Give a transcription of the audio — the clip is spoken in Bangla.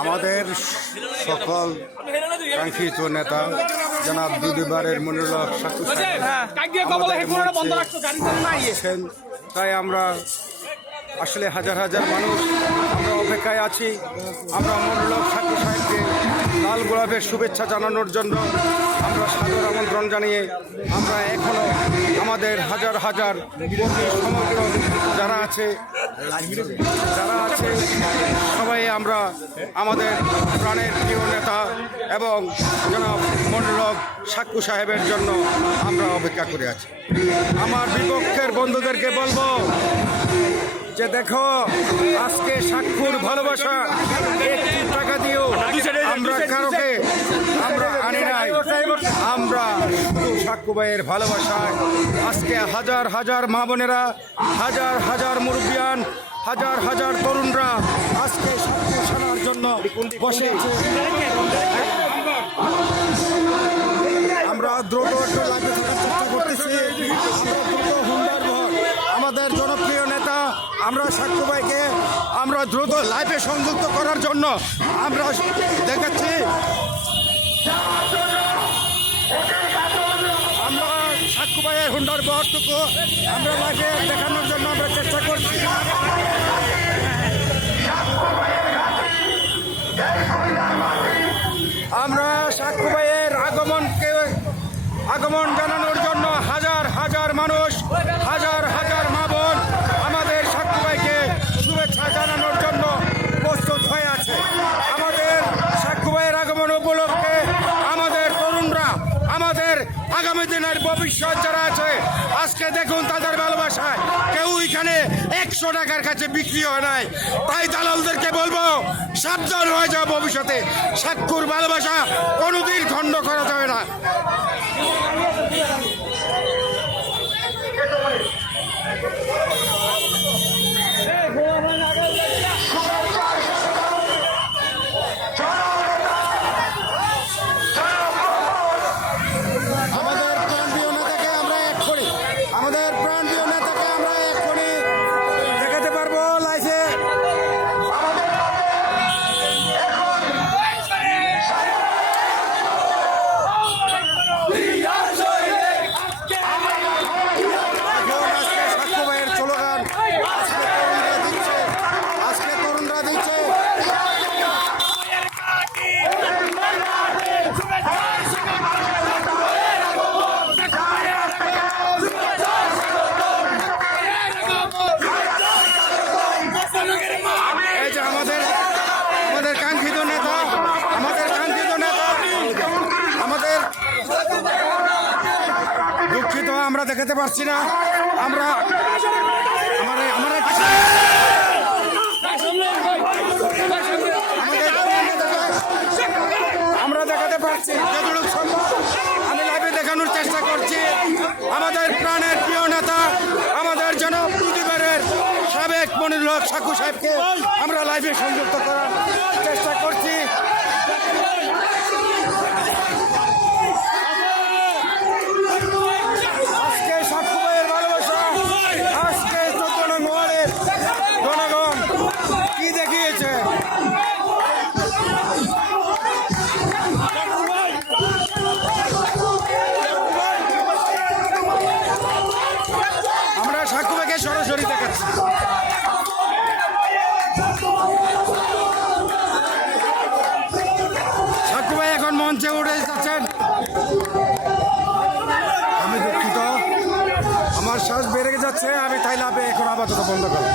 আমাদের সকল কাঙ্ক্ষিত নেতা জনাব দুদিবারের মনিরুল হক সাকু সাহেব, তাই আমরা আসলে হাজার হাজার মানুষ আমরা অপেক্ষায় আছি। আমরা মনিরুল হক সাকু সাহেবকে লাল গোলাপের শুভেচ্ছা জানানোর জন্য আমরা সাদর আমন্ত্রণ জানিয়ে আমরা এখনও আমাদের হাজার হাজার সমগ্র যারা আছে সবাই আমরা আমাদের প্রাণের প্রিয় নেতা এবং জনাব মনিরুল হক সাকু সাহেবের জন্য আমরা অপেক্ষা করে আছি। আমার বিপক্ষের বন্ধুদেরকে বলবো যে দেখো, আজকে সাক্ষুর ভালোবাসা একটি টাকা দিও আমরা কারোকে আমরা আনি নাই। আমরা শুধু সাক্ষু ভাইয়ের ভালোবাসায় আজকে হাজার হাজার মা বোনেরা, হাজার হাজার মুরব্বিয়ান, হাজার হাজার তরুণরা আজকে সাক্ষু শোনার জন্য বসে। আমরা দ্রুত একটু লাগে থাকার চেষ্টা করতেছি। আমাদের জনপ্রিয় নেতা আমরা সাক্ষু ভাইকে আমরা দ্রুত লাইভে সংযুক্ত করার জন্য আমরা দেখাচ্ছি। আমরা সাক্ষু ভাইয়ের হুন্ডার বহরটুকু আমরা লাইভে দেখানোর জন্য আমরা চেষ্টা করছি। আমরা সাক্ষু ভাইয়ের আগমন জানানোর জন্য হাজার হাজার মানুষ, হাজার হাজার মা বোন আমাদের সাক্ষু ভাইকে শুভেচ্ছা জানানোর জন্য প্রস্তুত হয়ে আছে। আমাদের সাক্ষু ভাইয়ের আগমন উপলক্ষে আমাদের তরুণরা, আমাদের আগামী দিনের ভবিষ্যৎ যারা আছে, আজকে দেখুন তাদের ভালোবাসায় কেউ এখানে 100 টাকার কাছে বিক্রি হয় নাই। তাই দালালদেরকে বলবো সাবধান হয়ে যাও, ভবিষ্যতে সাক্ষুর ভালোবাসা কোনোদিন খণ্ড করা যাবে না। আমাদের প্রাণপ্রিয় নেতাকে আমরা এক্ষুনি দেখাতে পারবো লাইভে। সাক্ষু ভাইয়ের স্লোগান আজকে তরুণরা দিচ্ছে। আমাদের কাঙ্ক্ষিত নেতা, আমাদের দুঃখিত আমরা দেখাতে পারছি না। আমরা দেখাতে পারছি যতটুকু সম্ভব আমি লাইভে দেখানোর চেষ্টা করছি। আমাদের প্রাণের প্রিয় নেতা, আমাদের জনপ্রতিবারের সাবেক মনিরুল হক সাকু সাহেবকে আমরা লাইভে সংযুক্ত করার চেষ্টা করছি। আজকে সাকু ভাইয়ের ভালোবাসা, আজকে 14 নং ওয়ার্ডের জনগণ কি দেখিয়েছে। আমরা সাকু ভাইকে সরাসরি দেখাচ্ছি। সাকু ভাই এখন মঞ্চে উঠে যাচ্ছেন। আমি দুঃখিত, আমার শ্বাস বেড়ে যাচ্ছে, আমি তাই লাভে এখন আপাতত বন্ধ করলাম।